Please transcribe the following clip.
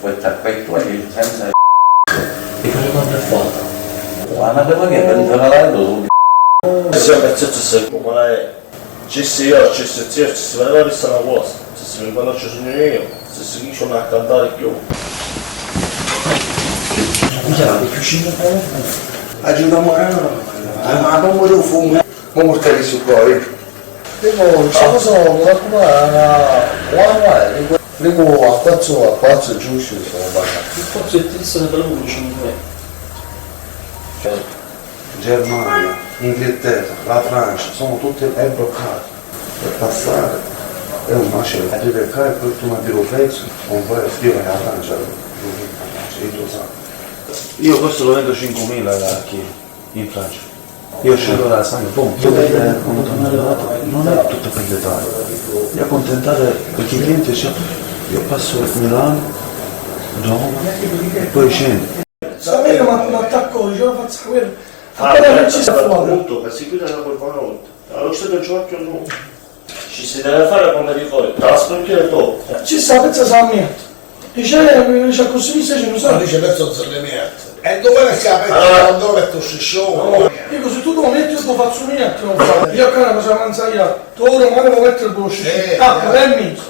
questo aspetto lì senza E cosa quanto è fatto? ma devo che per il Siamo percepiti come ci si io, ci si vedeva che sta una cosa, se si mi conosce sono io, se si cominciano a cantare più. Scusa, che cucina poi? Aiutiamo ma non volevo fumare, ma portare su poi. Devo, c'è cosa, qualcuno devo a quattro giusto sono basta. Forse il tizio per lui cucina. Germania, Inghilterra, la Francia, sono tutte bloccate. Per passare è un macello. Devi qua e poi tu mi tiro prezzo, non puoi scrivere la Francia, io questo lo vendo 5.000 a chilo in Francia. Io scendo la sangue, boom, quando tornare non è tutto per dettaglio. Io accontentare perché i clienti io passo a Milano, Roma e poi scendo. Sapete ma attacco, dicevo faccio quello. Appena non ci sta fuori. Appunto, per seguire la volta. Allora c'è del gioco no. Ci si deve fare come ricordo, la sporchiera dopo. Ci sta pezza sa mia. Dice così mi stai non so. Dice questo sono le mie. E dove si apre dove tu si scioglie? Dico se tu lo metti io lo faccio mia, non fare. Io a casa cosa avanza io. Tu ora magari lo metto il bosco. Ah, premi.